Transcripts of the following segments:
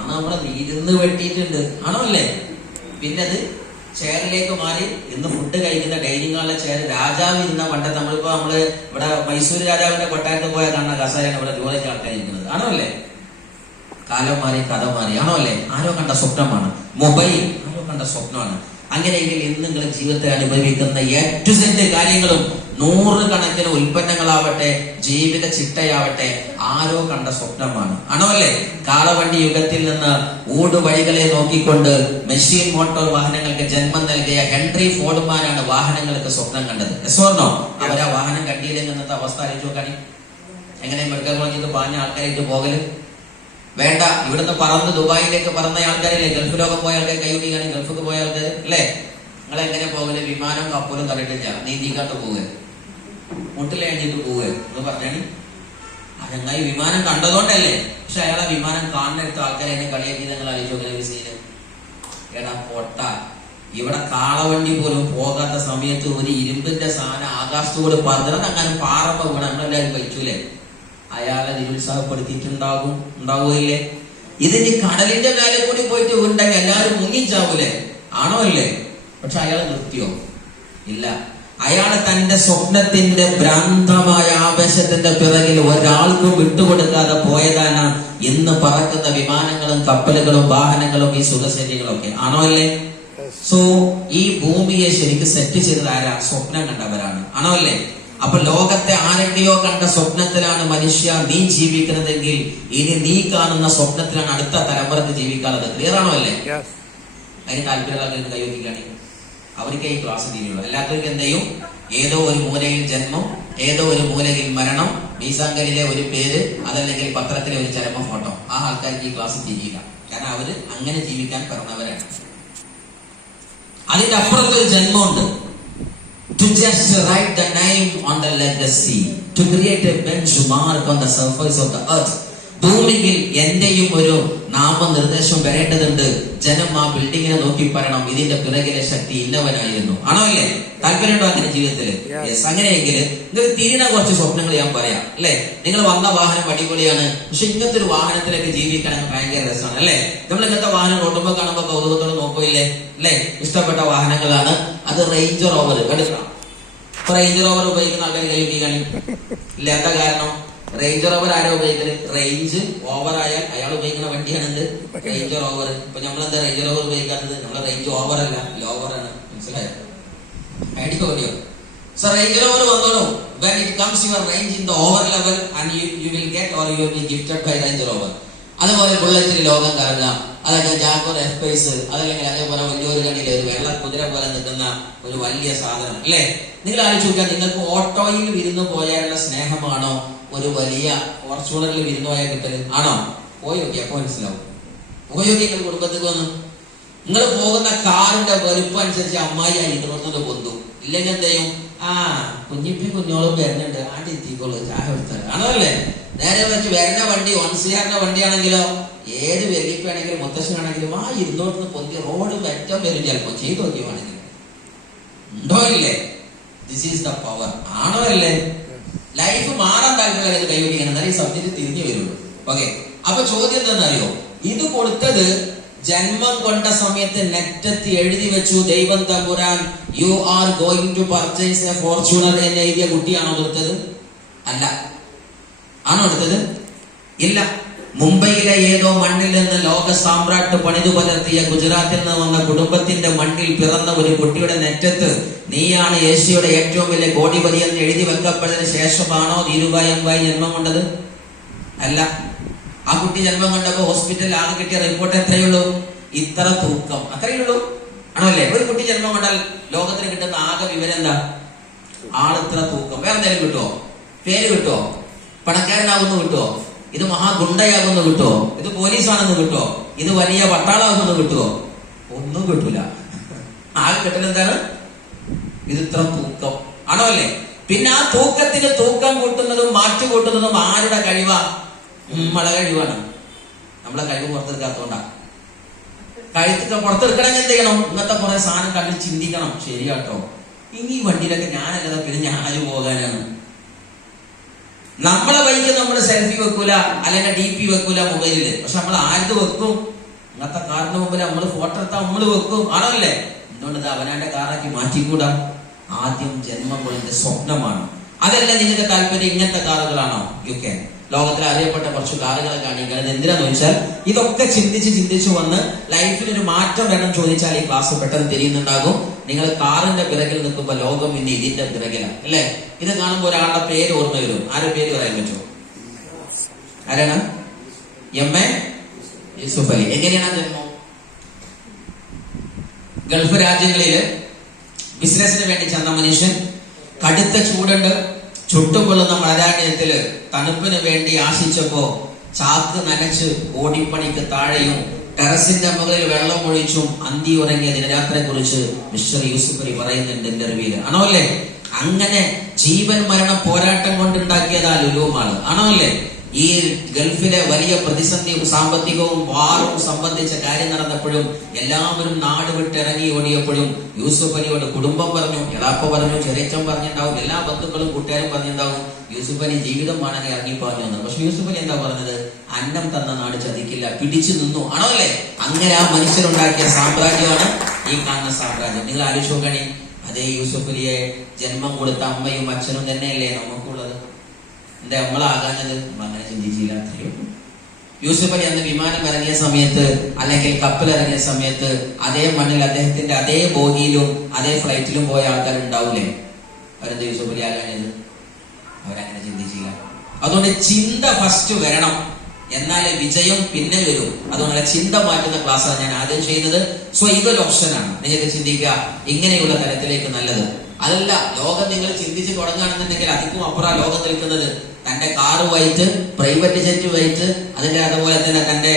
അന്ന് നമ്മളെ ഇരുന്ന് വെട്ടിയിട്ടുണ്ട്, ആണോ അല്ലേ? പിന്നെ അത് ചെയറിലേക്ക് മാറി. ഇന്ന് ഫുഡ് കഴിക്കുന്ന ഡൈനിങ് ഹാളിലെ ചെയർ രാജാവ് ഇരുന്ന പണ്ടത്തെ നമ്മളിപ്പോ ഇവിടെ മൈസൂർ രാജാവിന്റെ കൊട്ടാരത്തിൽ പോയാൽ കാണുന്ന കസേരയാണ് ഇവിടെ ജോലിക്ക് ആൾക്കാർ ഇരിക്കുന്നത്, ആണോ അല്ലേ? കാലം മാറി, കഥ മാറി, ആണോ അല്ലേ? ആരോ കണ്ട സ്വപ്നമാണ് മൊബൈൽ, ആരോ കണ്ട സ്വപ്നമാണ്. അങ്ങനെയെങ്കിൽ ഇന്ന് നിങ്ങൾ ജീവിതത്തിൽ അനുഭവിക്കുന്ന A-Z കാര്യങ്ങളും 100 കണക്കിന് ഉൽപ്പന്നങ്ങളാവട്ടെ, ജീവിത ചിട്ടയാവട്ടെ, ആരോ കണ്ട സ്വപ്നമാണ്, ആണോ അല്ലേ? കാളവണ്ടി യുഗത്തിൽ നിന്ന് ഊടുവഴികളെ നോക്കിക്കൊണ്ട് മെഷീൻ മോട്ടോർ വാഹനങ്ങൾക്ക് ജന്മം നൽകിയ ഹെൻറി ഫോർഡ്മാനാണ് വാഹനങ്ങൾക്ക് സ്വപ്നം കണ്ടത്. എസ്വർണോ? അവരാ വാഹനം കണ്ടിയില്ലെങ്കിൽ ഇന്നത്തെ അവസ്ഥ ആലോചിച്ച് നോക്കാനി. എങ്ങനെ മെഡിക്കൽ കോളേജിൽ പാഞ്ഞ ആൾക്കാരായിട്ട് പോകല് വേണ്ട. ഇവിടുന്ന് പറന്ന് ദുബായിലേക്ക് പറന്ന ആൾക്കാരല്ലേ, ഗൾഫ് ലോകം പോയ ആൾക്കാർ, കൈപിടിക്കാണ് ഗൾഫിക്ക് പോയ ആൾക്കാർ അല്ലേ? നിങ്ങൾ എങ്ങനെ പോകല്? വിമാനം കപ്പലും കണ്ടിട്ടില്ല, നീന്തിക്കാട്ട് പോവുക, മുട്ടിലേണ്ടിട്ട് പോവുക എന്ന് പറഞ്ഞാണ്. അതെങ്ങായി വിമാനം കണ്ടതുകൊണ്ടല്ലേ. പക്ഷെ അയാളെ വിമാനം കാണുന്നിടത്ത് ആൾക്കാരെ എന്നെ കളിയാക്കി നിങ്ങൾ ആലോചിച്ചു. എടാ പൊട്ട, ഇവിടെ കാളവണ്ടി പോലും പോകാത്ത സമയത്ത് ഒരു ഇരുമ്പിന്റെ സാധനം ആകാശത്തോട് പതിർന്ന് അങ്ങനെ പാറപ്പ വീണ് നമ്മളെല്ലാവരും കഴിച്ചൂലേ? അയാളെ ഉണ്ടാവുകയില്ലേ? ഇതിന് കടലിന്റെ മേലെ കൂടി പോയിട്ട് വീണ്ടെങ്കിൽ എല്ലാവരും മുങ്ങിച്ചാവൂലേ, ആണോ അല്ലേ? പക്ഷെ അയാൾ നിർത്തിയോ? ഇല്ല. അയാള് തന്റെ സ്വപ്നത്തിന്റെ ഭ്രാന്തമായ ആവേശത്തിന്റെ പിറകിൽ ഒരാൾക്കും വിട്ടുകൊടുക്കാതെ പോയതാണ് ഇന്ന് പറക്കുന്ന വിമാനങ്ങളും കപ്പലുകളും വാഹനങ്ങളും ഈ സുഖശരീരങ്ങളും ഒക്കെ, ആണോ അല്ലേ? സോ ഈ ഭൂമിയെ ശരിക്കും സെറ്റ് ചെയ്തത് ആരാ? സ്വപ്നം കണ്ടവരാണ്, ആണോ അല്ലേ? അപ്പൊ ലോകത്തെ ആരൊക്കെയോ കണ്ട സ്വപ്നത്തിലാണ് മനുഷ്യ നീ ജീവിക്കുന്നതെങ്കിൽ ഇനി നീ കാണുന്ന സ്വപ്നത്തിലാണ് അടുത്ത തലമുറക്ക് ജീവിക്കാനുള്ളത്. ക്ലിയർ ആണോ അല്ലേ? അതിന് താല്പര്യമുള്ള കൈവയ്ക്കുകയാണെങ്കിൽ അവർക്ക് ഈ ക്ലാസ് തീരുള്ളൂ. എല്ലാവർക്കും എന്തെയും ഏതോ ഒരു മൂലയിൽ ജന്മം, ഏതോ ഒരു മൂലയിൽ മരണം, മീസാങ്കലിലെ ഒരു പേര്, അതല്ലെങ്കിൽ പത്രത്തിലെ ഒരു ചരമ ഫോട്ടോ, ആ ആൾക്കാർക്ക് ഈ ക്ലാസ് തിരിയില്ല. കാരണം അവര് അങ്ങനെ ജീവിക്കാൻ പിറന്നവരാണ്. അതിന്റെ അപ്പുറത്തൊരു ജന്മമുണ്ട്. To just write the name on the legacy, to create a benchmark on the surface of the earth. ഭൂമിയിൽ എന്റെയും ഒരു നാമനിർദ്ദേശം വരേണ്ടതുണ്ട്. ജനം ആ ബിൽഡിങ്ങിനെ നോക്കി പറയണം ഇതിന്റെ പിറകിലെ ശക്തി ഇന്നവനായിരുന്നു, ആണോ അല്ലേ? താല്പര്യമുണ്ടോ അങ്ങനെ ജീവിതത്തില്? യെസ്. അങ്ങനെയെങ്കിൽ നിങ്ങൾക്ക് തീരുന്ന കുറച്ച് സ്വപ്നങ്ങൾ ഞാൻ പറയാം അല്ലെ? നിങ്ങൾ വന്ന വാഹനം അടിപൊളിയാണ്, പക്ഷെ ഇങ്ങനത്തെ ഒരു വാഹനത്തിലേക്ക് ജീവിക്കണം ഭയങ്കര രസമാണ് അല്ലെ? നമ്മൾ ഇങ്ങനത്തെ വാഹനം ഓട്ടുമ്പോ കാണുമ്പോ കൗതുകത്തോടെ നോക്കില്ലേ അല്ലെ? ഇഷ്ടപ്പെട്ട വാഹനങ്ങളാണ്. അത് റേഞ്ച് റോവർ എടുക്കണം. റേഞ്ച് റോവർ ഉപയോഗിക്കുന്ന ആൾക്കാർ കൈകാണി ഇല്ല. എന്താ കാരണം? റേഞ്ച് റോവർ ആരാ ഉപയോഗിക്കല്? റേഞ്ച് ഓവർ ആയാൽ അയാൾ ഉപയോഗിക്കുന്ന വണ്ടിയാണെന്ത്? Range rover. ഇപ്പൊ നമ്മളെന്താ റേഞ്ച് റോവർ ഉപയോഗിക്കാത്തത്? നമ്മളെ റേഞ്ച് ഓവർ അല്ല, ലോവർ ആണ്. മനസ്സിലായോ? അടിപൊളിയോ? സോ റേഞ്ച് റോവർ വന്നോളൂ. when it comes your range in the over level and you will get or you will be gifted by Range Rover. അതുപോലെ ബുള്ളറ്റിൽ ലോകം കറങ്ങാം, അതൊക്കെ ജാഗോർ എഫ്-പേസ്, അതല്ലെങ്കിൽ അതേപോലെ വലിയൊരു കണ്ടിയിലെ ഒരു വെള്ള കുതിര പോലെ നിൽക്കുന്ന ഒരു വലിയ സാധനം അല്ലേ? നിങ്ങൾ ആലോചിച്ച് നോക്കുക, നിങ്ങൾക്ക് ഓട്ടോയിൽ വിരുന്ന് പോയാലുള്ള സ്നേഹമാണോ ഒരു വലിയ ഫോർച്യൂണറിൽ വിരുന്ന് പോയാൽ കിട്ടല്? ആണോ? പോയി നോക്കി അപ്പൊ മനസ്സിലാവും. പോയി നോക്കി നിങ്ങൾ കുടുംബത്തിൽ വന്നു. നിങ്ങൾ പോകുന്ന കാറിന്റെ വലുപ്പം അനുസരിച്ച് അമ്മായി ഇരുന്നോടത്തോട് പൊന്തും. ഇല്ലെങ്കിൽ എന്ത് ചെയ്യും? കുഞ്ഞോളും വരുന്നുണ്ട്, ആട്ടി എത്തിക്കോളൂ, ചായ കൊടുത്താൽ, ആണോ അല്ലേ? നേരെ വെച്ച് വരുന്ന വണ്ടി 1CR വണ്ടിയാണെങ്കിലോ, ഏത് വെല്ലിപ്പാണെങ്കിലും മുത്തശ്ശനാണെങ്കിലും ആ ഇരുന്നോട്ട് പൊന്തി റോഡ് വെറ്റം വരും. ചിലപ്പോ ചെയ്തു നോക്കിയാണെങ്കിൽ ഉണ്ടോ ഇല്ലേ? ദിസ് ഈസ് ദ പവർ, ആണോ അല്ലേ? ലൈഫ് മാറാൻ താല്പര്യം കൈവരിക്കണം, എന്നാലും ഈ സബ്ജക്ട് തിരിഞ്ഞു വരുള്ളൂ. ഓക്കെ, അപ്പൊ ചോദ്യം എന്താണെന്നറിയോ? ഇത് കൊടുത്തത് ജന്മം കൊണ്ട സമയത്ത് നെറ്റത്ത് എഴുതി വെച്ചു ദൈവം തമ്പുരാൻ you are going to purchase a Fortuner എന്ന് എഴുതിയ കുട്ടിയാണോ എടുത്തത്? അല്ല. ആണോ എടുത്തത്? ഇല്ല. മുംബൈയിലെ ഏതോ മണ്ണിൽ നിന്ന് ലോക സാമ്രാട്ട് പണിതു പലർത്തിയ ഗുജറാത്തിൽ നിന്ന് വന്ന കുടുംബത്തിന്റെ മണ്ണിൽ പിറന്ന ഒരു കുട്ടിയുടെ നെറ്റത്ത് നീയാണ് ഏഷ്യയുടെ ഏറ്റവും വലിയ കോടിപതി എന്ന് എഴുതി വെക്കപ്പെട്ടതിന് ശേഷമാണോ ധീരുഭായ് അംബായി ജന്മം കൊണ്ടത്? അല്ല. ആ കുട്ടി ജന്മം കണ്ടപ്പോ ഹോസ്പിറ്റലിൽ ആകെ കിട്ടിയ റിപ്പോർട്ട് എത്രയുള്ളൂ? ഇത്ര തൂക്കം, അത്രയുള്ളൂ, ആണോ അല്ലേ? ഒരു കുട്ടി ജന്മം കൊണ്ടാൽ ലോകത്തിന് കിട്ടുന്ന ആകെ വിവരം എന്താ? ആളിത്ര തൂക്കം. വേറെ എന്തെങ്കിലും കിട്ടുമോ? പേര് കിട്ടുമോ? പണക്കാരനാകുന്നു കിട്ടുമോ? ഇത് മഹാഗുണ്ടയാകുന്നു കിട്ടുമോ? ഇത് പോലീസാണെന്ന് കിട്ടുമോ? ഇത് വലിയ പട്ടാളാകുന്നു കിട്ടുമോ? ഒന്നും കിട്ടൂല. ആകെ കിട്ടൽ എന്താണ്? ഇത് ഇത്ര തൂക്കം, ആണോ അല്ലേ? പിന്നെ ആ തൂക്കത്തിന് തൂക്കം കൂട്ടുന്നതും മാറ്റു കൂട്ടുന്നതും ആരുടെ കഴിവാ? നമ്മളെ കഴിവാണ്. നമ്മളെ കഴിവ് പുറത്തെടുക്കാത്തോണ്ടാ. കഴുത്തൊക്കെ പുറത്തെടുക്കണമെങ്കിൽ എന്ത് ചെയ്യണം? ഇന്നത്തെ കുറെ സാധനം കണ്ടിൽ ചിന്തിക്കണം. ശരിയാട്ടോ, ഇനി ഈ വണ്ടിയിലൊക്കെ ഞാനല്ലതാ, പിന്നെ ഞാൻ പോകാനാണ്. നമ്മളെ ബൈക്ക് നമ്മൾ സെൽഫി വെക്കൂല, അല്ലെങ്കിൽ DP വെക്കൂല മൊബൈലില്. പക്ഷെ നമ്മൾ ആർക്ക് വെക്കും? ഇന്നത്തെ കാറിന് മുമ്പിൽ നമ്മൾ ഫോട്ടോ എടുത്താൽ നമ്മൾ വെക്കും, ആണോ അല്ലേ? എന്തുകൊണ്ട് അവനാന്റെ കാറാക്കി മാറ്റിക്കൂടാ? ആദ്യം ജന്മം കൊള്ളുന്ന സ്വപ്നമാണ്. അതല്ല നിങ്ങൾക്ക് താല്പര്യം ഇങ്ങനത്തെ കാറുകളാണോ? You can. ലോകത്തിൽ അറിയപ്പെട്ട കുറച്ച് കാറുകളെ കാണിക്കുന്നത് എന്തിനാന്ന് വെച്ചാൽ ഇതൊക്കെ ചിന്തിച്ച് വന്ന് ലൈഫിൽ ഒരു മാറ്റം വേണം ചോദിച്ചാൽ ഈ ക്ലാസ് പെട്ടെന്ന് തിരിയുന്നുണ്ടാകും. നിങ്ങൾ കാറിന്റെ പിറകിൽ നിൽക്കുമ്പോൾ ലോകം ഇനി ഇതിന്റെ പിറകിലാണ്, അല്ലേ? ഇത് കാണുമ്പോൾ ഒരാളുടെ പേര് ഓർമ്മ വരും. ആരുടെ പേര് പറയാൻ പറ്റുമോ? ആരാണ്? MA യൂസുഫ് അലി. എങ്ങനെയാണ് ജന്മം? ഗൾഫ് രാജ്യങ്ങളില് ബിസിനസിന് വേണ്ടി ചെന്ന മനുഷ്യൻ, കടുത്ത ചൂടുണ്ട്, ചുട്ടുകൊള്ളുന്ന മഴരാജ്യത്തില് തണുപ്പിന് വേണ്ടി ആശിച്ചപ്പോ ചാക്ക് നനച്ച് ഓടിപ്പണിക്ക് താഴെയും ടെറസിന്റെ മുകളിൽ വെള്ളം ഒഴിച്ചും അന്തി ഉറങ്ങിയ ദിനരാത്രിയെ കുറിച്ച് മിസ്റ്റർ യൂസുഫ് അലി പറയുന്നുണ്ട് ഇന്റർവ്യൂല്, ആണോ അല്ലേ? അങ്ങനെ ജീവൻ മരണ പോരാട്ടം കൊണ്ടുണ്ടാക്കിയതാ ലുലുമാള്, ആണോ അല്ലേ? ഈ ഗൾഫിലെ വലിയ പ്രതിസന്ധിയും സാമ്പത്തികവും വാറും സംബന്ധിച്ച കാര്യം നടന്നപ്പോഴും എല്ലാവരും നാട് വിട്ടിറങ്ങി ഓടിയപ്പോഴും യൂസുഫ് അലിയോട് കുടുംബം പറഞ്ഞു, എളാപ്പ പറഞ്ഞു, ചെറിയച്ചൻ പറഞ്ഞിട്ടുണ്ടാവും, എല്ലാ ബന്ധുക്കളും കൂട്ടുകാരും പറഞ്ഞിട്ടുണ്ടാവും യൂസുഫ് അലി ജീവിതം വേണമെങ്കിൽ ഇറങ്ങിപ്പോഞ്ഞു എന്ന്. പക്ഷെ യൂസുഫ് അലി എന്താ പറഞ്ഞത്? അന്നം തന്ന നാട് ചതിക്കില്ല, പിടിച്ചു നിന്നു, ആണോ അല്ലേ? അങ്ങനെ ആ മനുഷ്യരുണ്ടാക്കിയ സാമ്രാജ്യമാണ് ഈ കാണുന്ന സാമ്രാജ്യം. നിങ്ങൾ ആലോചിച്ച് നോക്കണേ, അതേ യൂസുഫ് അലിയെ ജന്മം കൊടുത്ത അമ്മയും അച്ഛനും തന്നെയല്ലേ നമുക്കുള്ളത്? എന്താ നമ്മളാകാഞ്ഞത്? അങ്ങനെ ചിന്തിച്ചില്ല. യൂസുഫ് അലി അന്ന് വിമാനം ഇറങ്ങിയ സമയത്ത് അല്ലെങ്കിൽ കപ്പൽ ഇറങ്ങിയ സമയത്ത് അതേ മണ്ണിൽ അദ്ദേഹത്തിന്റെ അതേ ബോഗിയിലും അതേ ഫ്ലൈറ്റിലും പോയ ആൾക്കാരുണ്ടാവൂലേ? അവരെന്താ യൂസുഫ് അലി ആകാഞ്ഞത്? അവരങ്ങനെ ചിന്തിച്ചില്ല. അതുകൊണ്ട് ചിന്ത ഫസ്റ്റ് വരണം, എന്നാലേ വിജയം പിന്നെ വരും. അതുകൊണ്ട് ചിന്ത മാറ്റുന്ന ക്ലാസ്സാണ് ഞാൻ ആദ്യം ചെയ്യുന്നത്. സോ ഇതൊരു ഓപ്ഷനാണ്. നിങ്ങൾക്ക് ചിന്തിക്കുക ഇങ്ങനെയുള്ള തലത്തിലേക്ക് നല്ലത്. അതല്ല, ലോകം നിങ്ങൾ ചിന്തിച്ച് തുടങ്ങുകയാണെന്നുണ്ടെങ്കിൽ അധികം അപ്പുറം ലോകം നിൽക്കുന്നത്. തന്റെ car white, private jet white, അതിന്റെ അതുപോലെ തന്നെ തന്റെ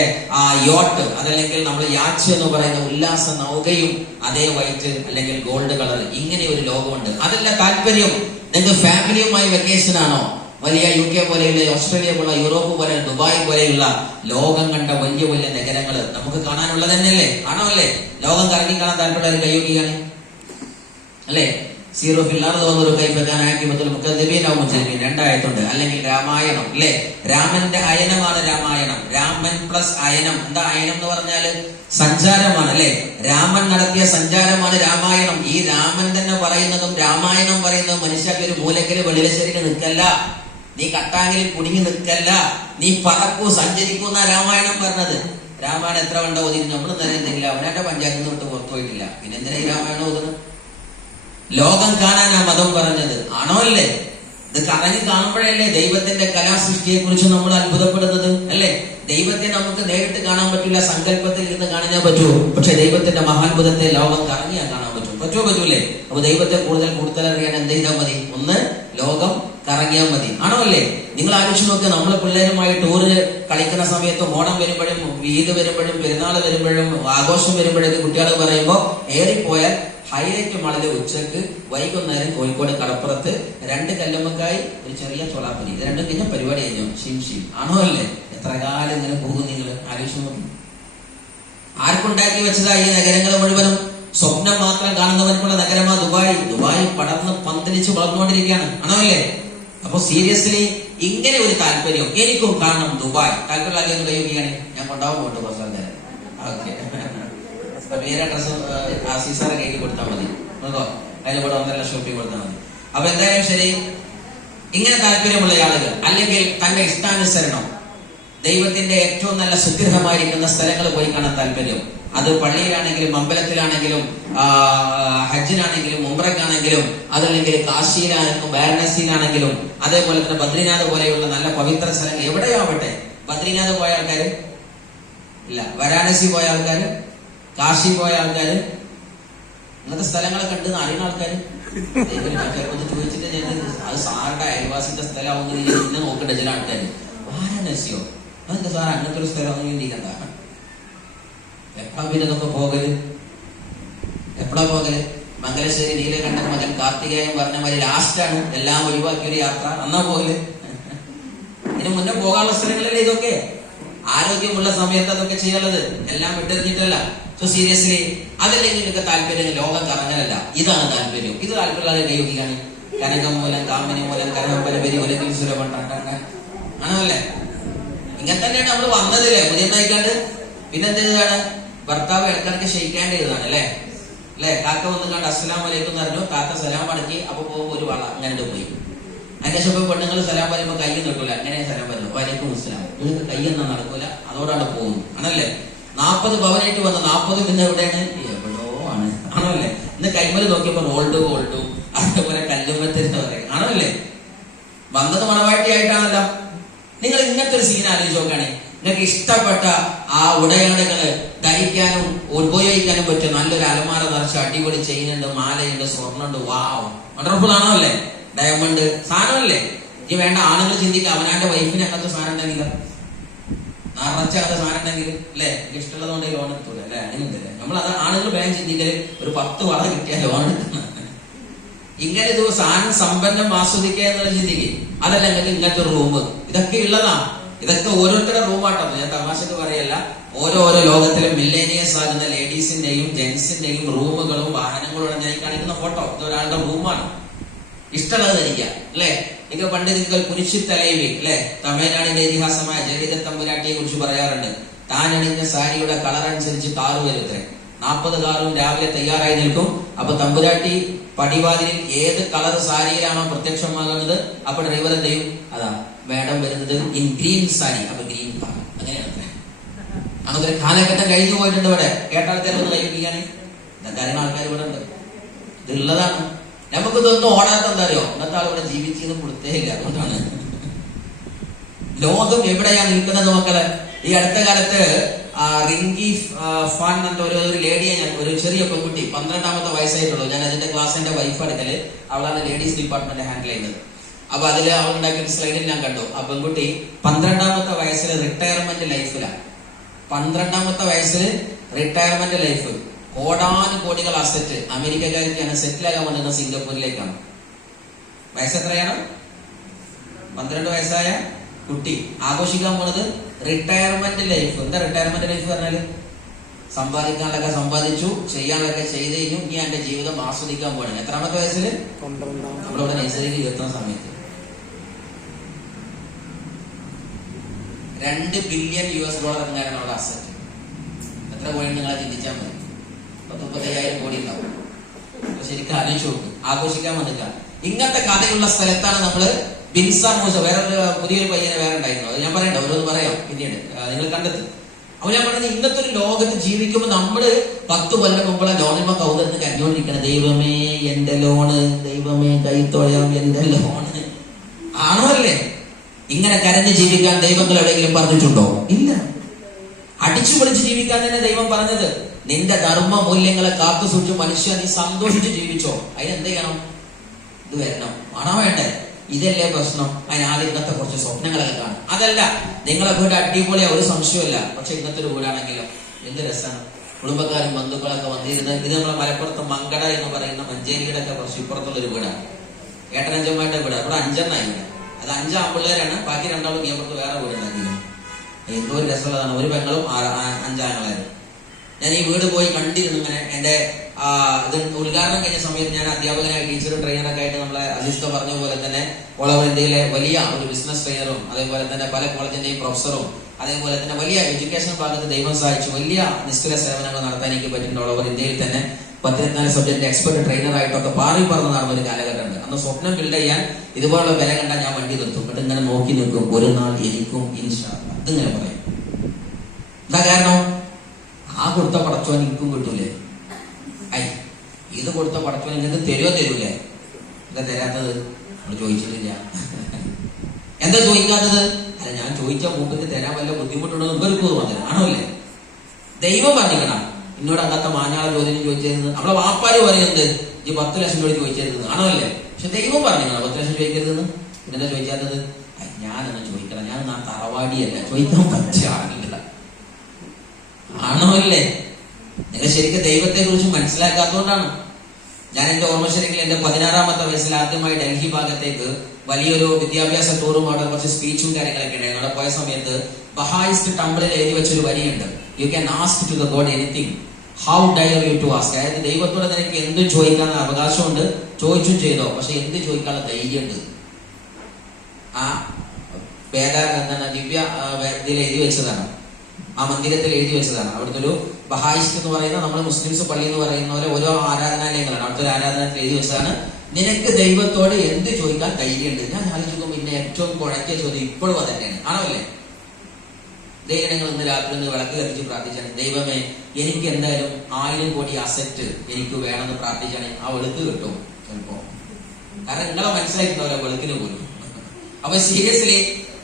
യോട്ട്, അതല്ലെങ്കിൽ നമ്മൾ യാച്ച് എന്ന് പറയുന്ന ഉല്ലാസ നൗകയും അതേ വൈറ്റ് അല്ലെങ്കിൽ ഗോൾഡ് കളർ. ഇങ്ങനെ ഒരു ലോകമുണ്ട്. അതല്ല താല്പര്യം. നിങ്ങൾക്ക് ഫാമിലിയുമായി വെക്കേഷൻ ആണോ? വലിയ UK പോലെയുള്ള, ഓസ്ട്രേലിയ പോലുള്ള, യൂറോപ്പ് പോലെ, ദുബായ് പോലെയുള്ള ലോകം കണ്ട വലിയ വലിയ നഗരങ്ങൾ നമുക്ക് കാണാനുള്ളത് തന്നെയല്ലേ, ആണോ അല്ലേ? ലോകം കറങ്ങി കാണാൻ താല്പര്യം കൈയോഗിയാണ്, അല്ലേ? സീറോ ഫില്ലാർ തോന്നൊരു കൈപ്പറ്റാനാക്കിയപ്പോൾ മുഖദ്ദീനാവും മുജരിമീൻ 2 ആയത്തുണ്ട്. അല്ലെങ്കിൽ രാമായണം, അല്ലേ? രാമന്റെ അയനമാണ് രാമായണം. രാമൻ പ്ലസ് അയനം. എന്താ അയനം എന്ന് പറഞ്ഞാല്? സഞ്ചാരമാണ്, അല്ലെ? രാമൻ നടത്തിയ സഞ്ചാരമാണ് രാമായണം. ഈ രാമൻ തന്നെ പറയുന്നതും രാമായണം പറയുന്നതും മനുഷ്യർക്ക് ഒരു മൂലക്കല് വെളിലശ്ശേരിക്ക് നിൽക്കല്ല, നീ കട്ടാങ്കിൽ കുടുങ്ങി നിൽക്കല്ല, നീ പറക്കൂ സഞ്ചരിക്കൂ എന്നാ രാമായണം പറഞ്ഞത്. രാമായണം എത്ര കണ്ട ഓതിന് നമ്മൾ തരുന്നില്ല, അവനാന്റെ പഞ്ചായത്തിൽ നിന്ന് വിട്ട് പുറത്തു പോയിട്ടില്ല. പിന്നെ എന്തിനാ ഈ രാമായണം ഓതുന്നത്? ലോകം കാണാനാ മതം പറഞ്ഞത്, ആണോ അല്ലേ? ഇത് കറങ്ങി കാണുമ്പോഴല്ലേ ദൈവത്തിന്റെ കലാസൃഷ്ടിയെ കുറിച്ച് നമ്മൾ അത്ഭുതപ്പെടുന്നത്, അല്ലേ? ദൈവത്തെ നമുക്ക് നേരിട്ട് കാണാൻ പറ്റില്ല, സങ്കല്പത്തിൽ ഇരുന്ന് കാണാനേ പറ്റൂ. പക്ഷെ ദൈവത്തിന്റെ മഹാത്ഭുതത്തെ ലോകം കറങ്ങിയാൽ കാണാൻ പറ്റും. പറ്റൂലേ? അപ്പൊ ദൈവത്തെ കൂടുതൽ അറിയാൻ എന്ത് ചെയ്താൽ മതി? ഒന്ന് ലോകം കറങ്ങിയാൽ മതി, ആണോ അല്ലേ? നിങ്ങൾ ആലോചിച്ച് നോക്കുക, നമ്മള് പിള്ളേരുമായി ടൂറിന് കളിക്കുന്ന സമയത്ത് ഓണം വരുമ്പോഴും ഈദ് വരുമ്പോഴും പെരുന്നാൾ വരുമ്പോഴും ആഘോഷം വരുമ്പോഴേക്ക് കുട്ടികൾ പറയുമ്പോൾ ഏറിപ്പോയാൽ ഹൈലൈറ്റ് മാളിലെ ഉച്ചക്ക് വൈകുന്നേരം കോഴിക്കോട് കടപ്പുറത്ത് 2 കല്ലുമ്മക്കായി ഒരു ചെറിയ ചൊളാപ്പനി, ഇത് രണ്ടും കഴിഞ്ഞ പരിപാടി കഴിഞ്ഞു. ഷീം ആണോ അല്ലേ? എത്ര കാലം ഇങ്ങനെ പോകും നിങ്ങൾ ആലോചിച്ച് നോക്കി. ആർക്കുണ്ടാക്കി വെച്ചതാ ഈ നഗരങ്ങൾ മുഴുവനും? സ്വപ്നം മാത്രം കാണുന്നവർക്കുള്ള നഗരമാ ദുബായ്. ദുബായ് പടർന്ന് പന്തലിച്ച് വളർന്നുകൊണ്ടിരിക്കുകയാണ്, ആണോ അല്ലേ? അപ്പൊ സീരിയസ്ലി ഇങ്ങനെ ഒരു താല്പര്യം എനിക്കും കാണണം ദുബായ്. താല്പര്യം കഴിയുകയാണ്, ഞാൻ കൊണ്ടാവാൻ പോട്ട് പ്രസാദ്. ഓക്കെ, പേര് അഡ്രസ് ആസീസാറെ കയ്യിൽ കൊടുത്താൽ മതി, അതിന് കൂടെ 1.5 ലക്ഷം രൂപ കൊടുത്താൽ മതി. അപ്പൊ എന്തായാലും ശരി, ഇങ്ങനെ താല്പര്യമുള്ള ആളുകൾ, അല്ലെങ്കിൽ തന്റെ ഇഷ്ടാനുസരണം ദൈവത്തിന്റെ ഏറ്റവും നല്ല സുഗ്രഹമായിരിക്കുന്ന സ്ഥലങ്ങൾ പോയി കാണാൻ താല്പര്യം. അത് പള്ളിയിലാണെങ്കിലും അമ്പലത്തിലാണെങ്കിലും ഹജ്ജിനാണെങ്കിലും ഉംറയ്ക്കാണെങ്കിലും അതല്ലെങ്കിൽ കാശിയിലാണെങ്കിലും വാരണാസിയിലാണെങ്കിലും അതേപോലെ തന്നെ ബദ്രിനാഥ് പോലെയുള്ള നല്ല പവിത്ര സ്ഥലങ്ങൾ എവിടെയാവട്ടെ. ബദ്രിനാഥ് പോയ ആൾക്കാര് ഇല്ല, വാരാണസി പോയ ആൾക്കാര്, കാശി പോയ ആൾക്കാര്, ഇങ്ങനത്തെ സ്ഥലങ്ങളൊക്കെ ഉണ്ടെന്ന് അറിയുന്ന ആൾക്കാര് ചോദിച്ചിട്ട് അത് സാറിന്റെ അയൽവാസിന്റെ സ്ഥലമാവുന്നത് ഇന്നെ നോക്കണ്ട ചില ആൾക്കാര്. വാരാണസിയോ? അതെന്താ സാർ അങ്ങനത്തെ ഒരു സ്ഥലം ചിന്തിക്കണ്ട. എപ്പോഴാ പിന്നെ ഇതൊക്കെ പോകല്? എപ്പോഴാ പോകല്? മംഗലശ്ശേരി നീലകണ്ഠൻ മകൻ കാർത്തികേയൻ പറഞ്ഞ മാതിരി ലാസ്റ്റാണ് എല്ലാം ഒഴിവാക്കിയൊരു യാത്ര. അന്നാ പോകല്. ഇതിന് മുന്നേ പോകാനുള്ള സ്ഥലങ്ങളല്ലേ ഇതൊക്കെ? ആരോഗ്യമുള്ള സമയത്ത് അതൊക്കെ ചെയ്യാനുള്ളത്, എല്ലാം വിട്ടെറിഞ്ഞിട്ടല്ല. സോ സീരിയസ്ലി അതല്ലെങ്കിൽ നിങ്ങൾക്ക് താല്പര്യം ലോകം കറങ്ങലല്ല, ഇതാണ് താല്പര്യം. ഇത് താല്പര്യമില്ലാതെ കൈയോഗിക്കാണ് കനകം മൂലം കാമിനി മൂലം കനകമ്പല പെരി ഒലകിൽ സുരപണ്ടാണ്. ആണല്ലേ? ഇങ്ങനെ തന്നെയാണ് നമ്മൾ വന്നതില്ലേ പുതിയ നയിക്കാണ്ട്. പിന്നെ എന്താണ്, ഭർത്താവ് ഇടക്കിടക്ക് ക്ഷയിക്കാണ്ട് എഴുതാണ് അല്ലേ? കാക്ക വന്ന് കണ്ട് അസ്സലാം വലൈക്കും എന്ന് പറഞ്ഞു. കാക്ക സലാം അടക്കി. അപ്പൊ പോകുമ്പോ ഒരു വള അങ്ങനെ പോയി. അതിന്റെ ശേഷം പെണ്ണുങ്ങൾ സലാം പറയുമ്പോ കൈ നിൽക്കൂല. അങ്ങനെ സലാം പറഞ്ഞു, വലൈക്കും അസ്സലാം. നിങ്ങൾക്ക് കൈ എന്നാ നടക്കൂല, അതോടാണ് പോകുന്നു. ആണല്ലേ? 40 പവനായിട്ട് വന്ന 40 പിന്നെ എവിടെയാണ്? എവിടോ ആണ്. ആണല്ലേ? ഇന്ന് കൈമല് നോക്കിയപ്പോ റോൾഡ് ഗോൾഡും അതേപോലെ കല്ലുമ്പത്തിന്റെ പറയും. ആണല്ലേ? വന്നത് മണവാട്ടിയായിട്ടാണല്ലോ. നിങ്ങൾ ഇങ്ങനത്തെ ഒരു സീൻ ആലോചിച്ച് നോക്കുകയാണെ, നിങ്ങൾക്ക് ഇഷ്ടപ്പെട്ട ആ ഉടയാടകള് ധരിക്കാനും ഉപയോഗിക്കാനും പറ്റിയ നല്ലൊരു അലമാര നിറച്ച് അടിപൊളി ചെയിനുണ്ട്, മാലയുണ്ട്, സ്വർണ്ണുണ്ട്. വാവ്, വണ്ടർഫുൾ ആണോ അല്ലേ? ഡയമണ്ട് സാധനമല്ലേ? ഇനി വേണ്ട ആണുങ്ങൾ ചിന്തിക്കുക, അവനാന്റെ വൈഫിന് അങ്ങനത്തെ സാധനം ഉണ്ടെങ്കിലോ, നിറച്ച അങ്ങനത്തെ സാധനം ഉണ്ടെങ്കിൽ അല്ലേ, ഇഷ്ടമുള്ളത് കൊണ്ട് ലോൺ എടുത്തൂല അല്ലെ? അങ്ങനെയുണ്ടല്ലേ? നമ്മൾ അത് ആണുങ്ങൾ വേഗം ചിന്തിക്കല് ഒരു 10 വള കിട്ടിയാൽ ലോൺ എടുക്കണം. ഇങ്ങനെ ഇത് സാധനം സമ്പന്നം ആസ്വദിക്കുക എന്നുള്ള ചിന്തിക്കുക. അതല്ല നിങ്ങൾക്ക് ഇങ്ങനത്തെ ഒരു റൂം, ഇതൊക്കെ ഉള്ളതാ. ഇതൊക്കെ ഓരോരുത്തരുടെ റൂമാട്ടോ. ഞാൻ തമാശക്ക് പറയല്ല. ഓരോ ലോകത്തിലെ മില്ലേനിയേഴ്സ് ആകുന്ന ലേഡീസിന്റെയും ജെന്റ്സിന്റെയും റൂമുകളും വാഹനങ്ങളും ഞാൻ കാണിക്കുന്ന ഫോട്ടോ. ഇത് ഒരാളുടെ റൂമാണ്. ഇഷ്ടമുള്ളത് ധരിക്കുക അല്ലെ? നിങ്ങൾ പണ്ട് നിങ്ങൾ കുരിശി തലൈവി അല്ലെ, തമിഴ്നാടിന്റെ ഇതിഹാസമായ ജലീല തമ്പുരാട്ടിയെ കുറിച്ച് പറയാറുണ്ട്. താൻ അണിഞ്ഞ സാരിയുടെ കളർ അനുസരിച്ച് കാറ് വരുത്രേ. 40 കാറും രാവിലെ തയ്യാറായി നിൽക്കും. അപ്പൊ തമ്പുരാട്ടി പടിവാതിലിൽ ഏത് കളർ സാരിയിലാണോ പ്രത്യക്ഷമാകുന്നത്, അപ്പൊ ഡ്രൈവർ എന്ത് ചെയ്യും? അതാ മേഡം വരുന്നത് ഇൻ ഗ്രീൻ സാരി. അപ്പൊ ഗ്രീൻ കളർ. അങ്ങനെയാണ്. അങ്ങനത്തെ ഒരു കാലഘട്ടം കഴിഞ്ഞു പോയിട്ടുണ്ട്. ഇവിടെ കേട്ട ആൾക്കാരൊന്ന് കൈപ്പിക്കാൻ ഇതൊക്കെ അറിയുന്ന ആൾക്കാർ ഇവിടെ ഉണ്ട്. ഇതുള്ളതാണ്. നമുക്ക് ഇതൊന്നും ഓടാത്ത എന്താ അറിയോ? ഇന്നത്തെ ആൾ ഇവിടെ ജീവിച്ചതും കൊടുത്തേ ഇല്ല. അതുകൊണ്ടാണ് ലോകം എവിടെയാ നിൽക്കുന്നത് മക്കളെ. ഈ അടുത്ത കാലത്ത് റിങ്കി ഫാൻ എന്ന ഒരു ലേഡിയെ, ഞാൻ ഒരു ചെറിയ പെൺകുട്ടി 12ാമത്തെ വയസ്സായിട്ടുള്ളൂ. ഞാൻ അതിന്റെ ക്ലാസ്സിന്റെ വൈഫ് അടുക്കല്, അവളാണ് ലേഡീസ് ഡിപ്പാർട്ട്മെന്റ് ഹാൻഡിൽ ചെയ്യുന്നത്. അപ്പൊ അതില് അവൾ ഉണ്ടാക്കിയ സ്ലൈഡിൽ ഞാൻ കണ്ടു. ആ പെൺകുട്ടി 12ാമത്തെ വയസ്സിൽ റിട്ടയർമെന്റ് ലൈഫിലാണ്. 12ാമത്തെ വയസ്സിൽ റിട്ടയർമെന്റ് ലൈഫ്, കോടാനുകോടികൾ അസറ്റ്. അമേരിക്കക്കാരിക്കാണ് സെറ്റിലാകാൻ വന്നത് സിംഗപ്പൂരിലേക്കാണ്. വയസ്സ് എത്രയാണ്? 12 വയസ്സായ കുട്ടി ആഘോഷിക്കാൻ പോണത് റിട്ടയർമെന്റ് ലൈഫ്. എന്താ റിട്ടയർമെന്റ് ലൈഫ് പറഞ്ഞാല്? സമ്പാദിക്കാനുള്ളതൊക്കെ സമ്പാദിച്ചു, ചെയ്യാനുള്ളതൊക്കെ ചെയ്ത് കഴിഞ്ഞു, ഇനി എന്റെ ജീവിതം ആസ്വദിക്കാൻ പോകണം. എത്രാമത്തെ വയസ്സിൽ? നമ്മളിവിടെ നഴ്സറിയിൽ എത്തുന്ന സമയത്ത്. $2 ബില്യൺ എങ്ങനെയാണ് അവിടെ അസറ്റ്. എത്ര കോടി നിങ്ങളെ ചിന്തിച്ചാൽ മതി? 30-35 കോടി ഉണ്ടാവും. ശരിക്കും ആലോചിച്ചു നോക്കും. ആഘോഷിക്കാൻ വന്നില്ല. ഇങ്ങനത്തെ കഥയുള്ള സ്ഥലത്താണ് നമ്മള് ബിൻസ മൂസ, വേറൊരു പുതിയൊരു പയ്യനെ വേറെ ഉണ്ടായിരുന്നു. അത് ഞാൻ പറയണ്ട, ഓരോന്ന് പറയാം പിന്നീട്, നിങ്ങൾ കണ്ടെത്തി. അപ്പൊ ഞാൻ പറഞ്ഞത് ഇന്നത്തെ ഒരു ലോകത്ത് ജീവിക്കുമ്പോൾ നമ്മള് 10 കൊല്ലം മുമ്പുള്ള ലോണിമ കൗതറിന് കഞ്ഞോണ്ടിരിക്കണം. ദൈവമേ എന്റെ ലോണ്, ദൈവമേ കൈത്തോഴാം എന്റെ ലോണ്. ആണോ അല്ലേ? ഇങ്ങനെ കരഞ്ഞ് ജീവിക്കാൻ ദൈവങ്ങൾ എവിടെയെങ്കിലും പറഞ്ഞിട്ടുണ്ടോ? ഇല്ല. അടിച്ചു പൊളിച്ച് ജീവിക്കാൻ തന്നെ ദൈവം പറഞ്ഞത്. നിന്റെ ധർമ്മ മൂല്യങ്ങളെ കാത്തു സൂക്ഷിച്ച് മനുഷ്യ നീ സന്തോഷിച്ച് ജീവിച്ചോ. അതിനെന്ത് ചെയ്യണം? ഇത് വരണം. ആണോ വേണ്ടേ? ഇതല്ലേ പ്രശ്നം. അതിനാദ്യം ഇന്നത്തെ കുറച്ച് സ്വപ്നങ്ങളൊക്കെ കാണും. അതല്ല, നിങ്ങളെ വീട് അടിപൊളിയാ, ഒരു സംശയമല്ല. പക്ഷെ ഇന്നത്തെ ഒരു വീടാണെങ്കിലും എന്ത് രസമാണ്. കുടുംബക്കാരും ബന്ധുക്കളൊക്കെ വന്നിരുന്നത്. ഇത് നമ്മളെ മലപ്പുറത്ത് മങ്കട എന്ന് പറയുന്ന മഞ്ചേരിയുടെ ഒക്കെ കുറച്ച് ഇപ്പുറത്തുള്ളൊരു വീടാണ്. ഏട്ടനഞ്ചന്മാരുടെ വീട്. അവിടെ 5 എണ്ണായി വീട്. അത് 5 ആൺപിള്ളേരാണ്. ബാക്കി 2 ആളും ഇപ്പുറത്ത് വേറെ വീടുണ്ടാക്കിയത്. എന്തോ ഒരു രസമുള്ളതാണ്. ഒരു പെങ്ങളും 5 ആങ്ങളായിരുന്നു. ഞാൻ ഈ വീട് പോയി കണ്ടിരുന്നു. ഇങ്ങനെ എന്റെ ഇത് ഉദ്ഘാടനം കഴിഞ്ഞ സമയത്ത് ഞാൻ അധ്യാപകനായി, ടീച്ചറും ട്രെയിനറൊക്കെ ആയിട്ട് നമ്മളെ അസിസ്റ്റോ പറഞ്ഞ പോലെ തന്നെ ഓൾ ഓവർ ഇന്ത്യയിലെ വലിയ ഒരു ബിസിനസ് ട്രെയിനറും, അതേപോലെ തന്നെ പല കോളേജിന്റെയും പ്രൊഫസറും, അതേപോലെ തന്നെ വലിയ എഡ്യൂക്കേഷൻ ഭാഗത്ത് ദൈവം സഹായിച്ചു വലിയ നിസ്തുല സേവനങ്ങൾ നടത്താൻ എനിക്ക് പറ്റുന്നുണ്ട്. ഓൾ ഓവർ ഇന്ത്യയിൽ തന്നെ 14 സബ്ജക്ട് എക്സ്പെർട്ട് ട്രെയിനർ ആയിട്ടൊക്കെ പാറി പറന്ന് നടന്ന ഒരു കാലഘട്ടമുണ്ട്. അന്ന് സ്വപ്നം ബിൽഡ് ചെയ്യാൻ ഇതുപോലുള്ള വില കണ്ടാൽ ഞാൻ വണ്ടി നിർത്തും. എന്നിട്ട് ഇങ്ങനെ നോക്കി നിൽക്കും. ഒരു നാൾ എനിക്കും ഇൻഷാ അല്ലാഹ്. അതിങ്ങനെ പറയും. എന്താ കാരണം? ആ കൊടുത്ത പടച്ചോൻ എനിക്കും കിട്ടൂലേ? ഇത് കൊടുത്ത പടച്ചോൻ നിങ്ങൾക്ക് തരുമോ? എന്താ തരാത്തത്? നമ്മൾ ചോദിച്ചിട്ടില്ല. എന്താ ചോദിക്കാത്തത്? അല്ല, ഞാൻ ചോദിച്ച മൂപ്പർക്ക് തരാൻ വല്ല ബുദ്ധിമുട്ടുണ്ടോ നിങ്ങൾക്ക് വന്നത് ആണോ അല്ലേ? ദൈവം പറഞ്ഞിക്കണം എന്നോട് അങ്ങനത്തെ മാനാള ചോദ്യം ചോദിച്ചിരുന്നത്. നമ്മളെ വാപ്പാര് പറയുന്നത് ഈ 10 ലക്ഷം രൂപ ചോദിച്ചിരുന്നത് ആണോ അല്ലേ? പക്ഷെ ദൈവം പറഞ്ഞിക്കണം 10 ലക്ഷം ചോദിക്കരുതെന്ന്. പിന്നെന്താ ചോദിക്കാത്തത്? ഞാനൊന്ന് ചോദിക്കണം, ഞാൻ തറവാടിയല്ല, ചോദിക്കാൻ പറ്റില്ല. ആണോ അല്ലേ? നിങ്ങൾ ശരിക്കും ദൈവത്തെ കുറിച്ച് മനസ്സിലാക്കാത്തതുകൊണ്ടാണ്. ഞാൻ എന്റെ ഓർമ്മ ശരിക്കും എന്റെ 16ാമത്തെ വയസ്സിൽ ആദ്യമായി ഡൽഹി ഭാഗത്തേക്ക് വലിയൊരു വിദ്യാഭ്യാസ ടൂറും അവിടെ കുറച്ച് സ്പീച്ചും കാര്യങ്ങളൊക്കെ ഉണ്ടായിരുന്നു. അവിടെ പോയ സമയത്ത് ബഹായിസ്റ്റ് ടംബിളിൽ എഴുതി വെച്ചൊരു വരിയുണ്ട്. You can ask to the God anything, how dare you to ask. അതായത് ദൈവത്തോട് നിനക്ക് എന്തും ചോദിക്കാൻ അവകാശമുണ്ട്, ചോദിച്ചും ചെയ്തോ, പക്ഷെ എന്ത് ചോദിക്കാനുള്ള ധൈര്യമുണ്ട്? ആ എന്താണ് ദിവ്യ ഇതിൽ എഴുതി വെച്ചതാണ്, ആ മന്ദിരത്തിൽ എഴുതി വെച്ചതാണ്. അവിടുത്തെ ഒരു ബഹായിസ്റ്റ് എന്ന് പറയുന്ന, നമ്മൾ മുസ്ലിംസ് പള്ളി എന്ന് പറയുന്ന പോലെ ഓരോ ആരാധനാലയങ്ങളാണ്, അവിടുത്തെ ഒരു ആരാധനാലയത്തിൽ എഴുതി വെച്ചതാണ്, നിനക്ക് ദൈവത്തോട് എന്ത് ചോദിക്കാൻ ധൈര്യമുണ്ട്. ഞാൻ ആലോചിക്കുമ്പോൾ പിന്നെ ഏറ്റവും കുഴക്കിയ ചോദ്യം ഇപ്പോഴും അത് തന്നെയാണ്, ആണോ അല്ലേ? ദൈവങ്ങൾ ഇന്ന് രാത്രി ഒന്ന് വിളക്ക് കത്തിച്ച് പ്രാർത്ഥിച്ചാണ്, ദൈവമേ എനിക്ക് എന്തായാലും 1000 കോടി അസറ്റ് എനിക്ക് വേണമെന്ന് പ്രാർത്ഥിച്ചാണ്, ആ വെളുക്ക് കിട്ടും ചിലപ്പോ. കാരണം നിങ്ങളെ മനസ്സിലായിട്ടുണ്ടാവില്ല വെളുക്കിന് പോലും. അപ്പൊ സീരിയസ്ലി